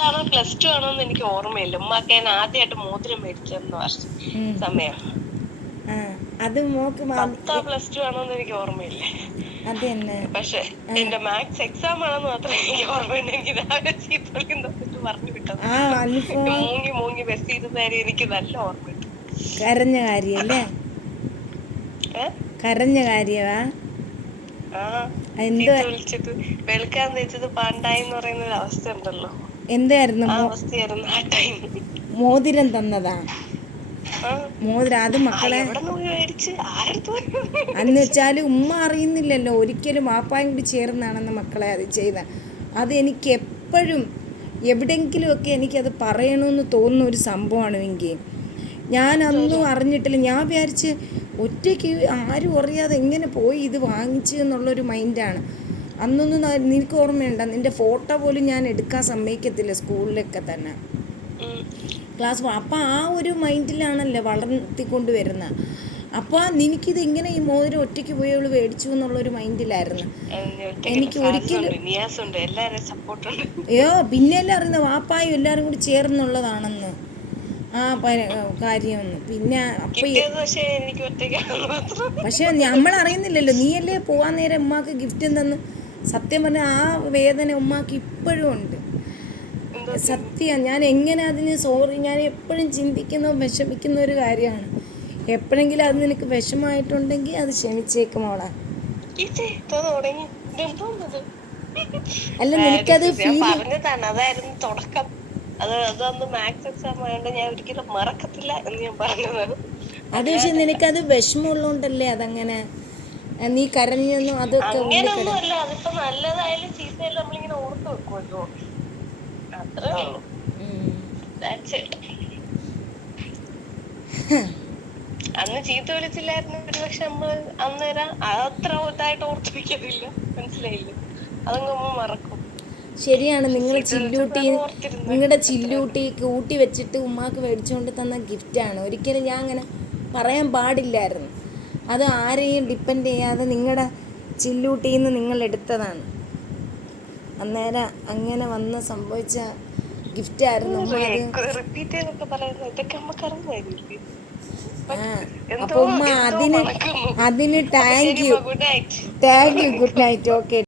Plus two ആണോന്ന് എനിക്ക് ഓർമ്മയില്ല. ഉമ്മാക്ക് ഞാൻ ആദ്യമായിട്ട് മോതിരം മേടിച്ചെന്ന വർഷം സമയം. അത് മോക്ക് പ്ലസ് ടു ആണോന്ന് എനിക്ക് ഓർമ്മയില്ല. അത് തന്നെ. പക്ഷെ എന്റെ മാത്സ് എക്സാം ആണെന്ന് മാത്രമേ എനിക്ക് ഓർമ്മയുണ്ടെങ്കിൽ രാവിലെ പറഞ്ഞു വിട്ടത്. മൂങ്ങി ബസ് ചെയ്തതായി എനിക്ക് നല്ല ഓർമ്മയുണ്ട്. കരഞ്ഞ കാര്യല്ലേ? കരഞ്ഞ കാര്യവാ? വിളിച്ചിട്ട് വെളുക്കാൻ തേച്ചത് പാണ്ടായിന്ന് പറയുന്ന ഒരു അവസ്ഥ ഉണ്ടല്ലോ. എന്തായിരുന്നു? അവസ്ഥയായിരുന്നു ആ ടൈം. മോതിരം തന്നതാ? മോതിരം അത് മക്കളെ അന്ന് വെച്ചാല് ഉമ്മ അറിയുന്നില്ലല്ലോ, ഒരിക്കലും വാപ്പായും കൂടി ചേർന്നാണെന്ന് മക്കളെ അത് ചെയ്ത. അത് എനിക്ക് എപ്പോഴും എവിടെയെങ്കിലുമൊക്കെ എനിക്കത് പറയണമെന്ന് തോന്നുന്ന ഒരു സംഭവമാണ്. എങ്കിൽ ഞാൻ അന്നും അറിഞ്ഞിട്ടില്ല. ഞാൻ വിചാരിച്ച് ഒറ്റയ്ക്ക് ആരും അറിയാതെ എങ്ങനെ പോയി ഇത് വാങ്ങിച്ചു എന്നുള്ളൊരു മൈൻഡാണ്. അന്നൊന്നും നിനക്ക് ഓർമ്മയുണ്ടോ? നിൻ്റെ ഫോട്ടോ പോലും ഞാൻ എടുക്കാൻ സമ്മതിക്കത്തില്ല സ്കൂളിലൊക്കെ തന്നെ, ക്ലാസ്. അപ്പം ആ ഒരു മൈൻഡിലാണല്ലോ വളർത്തിക്കൊണ്ട് വരുന്നത്. അപ്പോൾ നിനക്കിത് ഇങ്ങനെ ഈ മോതിരം ഒറ്റയ്ക്ക് പോയി അവൾ മേടിച്ചു എന്നുള്ളൊരു മൈൻഡിലായിരുന്നു എനിക്ക്. ഒരിക്കലും പിന്നെയല്ലേ അറിയുന്നത് വാപ്പായും എല്ലാവരും കൂടി ചേർന്നുള്ളതാണെന്ന് ആ കാര്യമൊന്നും. പിന്നെ പക്ഷെ നമ്മളറിയുന്നില്ലല്ലോ. നീയല്ലേ പോവാൻ നേരം ഉമ്മാക്ക് ഗിഫ്റ്റും തന്ന്. സത്യം പറഞ്ഞാൽ ആ വേദന ഉമ്മാക്ക് ഇപ്പോഴും ഉണ്ട്. സത്യം. ഞാൻ എങ്ങനെ അതിന് സോറി, ഞാൻ എപ്പോഴും വിഷമിക്കുന്ന ഒരു കാര്യമാണ്. എപ്പോഴെങ്കിലും അത് നിനക്ക് വിഷമമായിട്ടുണ്ടെങ്കിൽ അത് ക്ഷമിച്ചേക്കുമോളാ. അല്ല, നിനക്കത് അതായിരുന്നു തുടക്കം. അതൊന്ന് മാത്സ് എക്സാം ആയതുകൊണ്ട് ഞാൻ ഒരിക്കലും മറക്കത്തില്ല എന്ന് ഞാൻ പറഞ്ഞത്. അത് പക്ഷെ നിനക്കത് വിഷമമുള്ളതുകൊണ്ടല്ലേ അതങ്ങനെ നീ കരഞ്ഞൊന്നും അതൊക്കെ അങ്ങനെയൊന്നുമല്ല. അതിപ്പോ നല്ലതായാലും ചീത്തയായാലും നമ്മളിങ്ങനെ ഓർത്ത് വെക്കുമല്ലോ, അത്രേ ഉള്ളൂ. അന്ന് ചീത്ത വിളിച്ചില്ലായിരുന്നു ഒരുപക്ഷെ നമ്മള് അന്നേരം അത്ര ഇതായിട്ട് ഓർത്തിരിക്കത്തില്ല. മനസ്സിലായില്ലേ? അതങ്ങ് മറക്കും. ശരിയാണ്. നിങ്ങളുടെ ചില്ലൂട്ടി കൂട്ടി വെച്ചിട്ട് ഉമ്മാക്ക് മേടിച്ചുകൊണ്ട് തന്ന ഗിഫ്റ്റാണ്. ഒരിക്കലും ഞാൻ അങ്ങനെ പറയാൻ പാടില്ലായിരുന്നു. അത് ആരെയും ഡിപ്പെൻഡ് ചെയ്യാതെ നിങ്ങളുടെ ചില്ലൂട്ടിയിൽ നിന്ന് നിങ്ങൾ എടുത്തതാണ്. അന്നേരം അങ്ങനെ വന്ന് സംഭവിച്ച ഗിഫ്റ്റായിരുന്നു. അപ്പോൾ ഉമ്മ അതിന് thank you. Good night. Okay.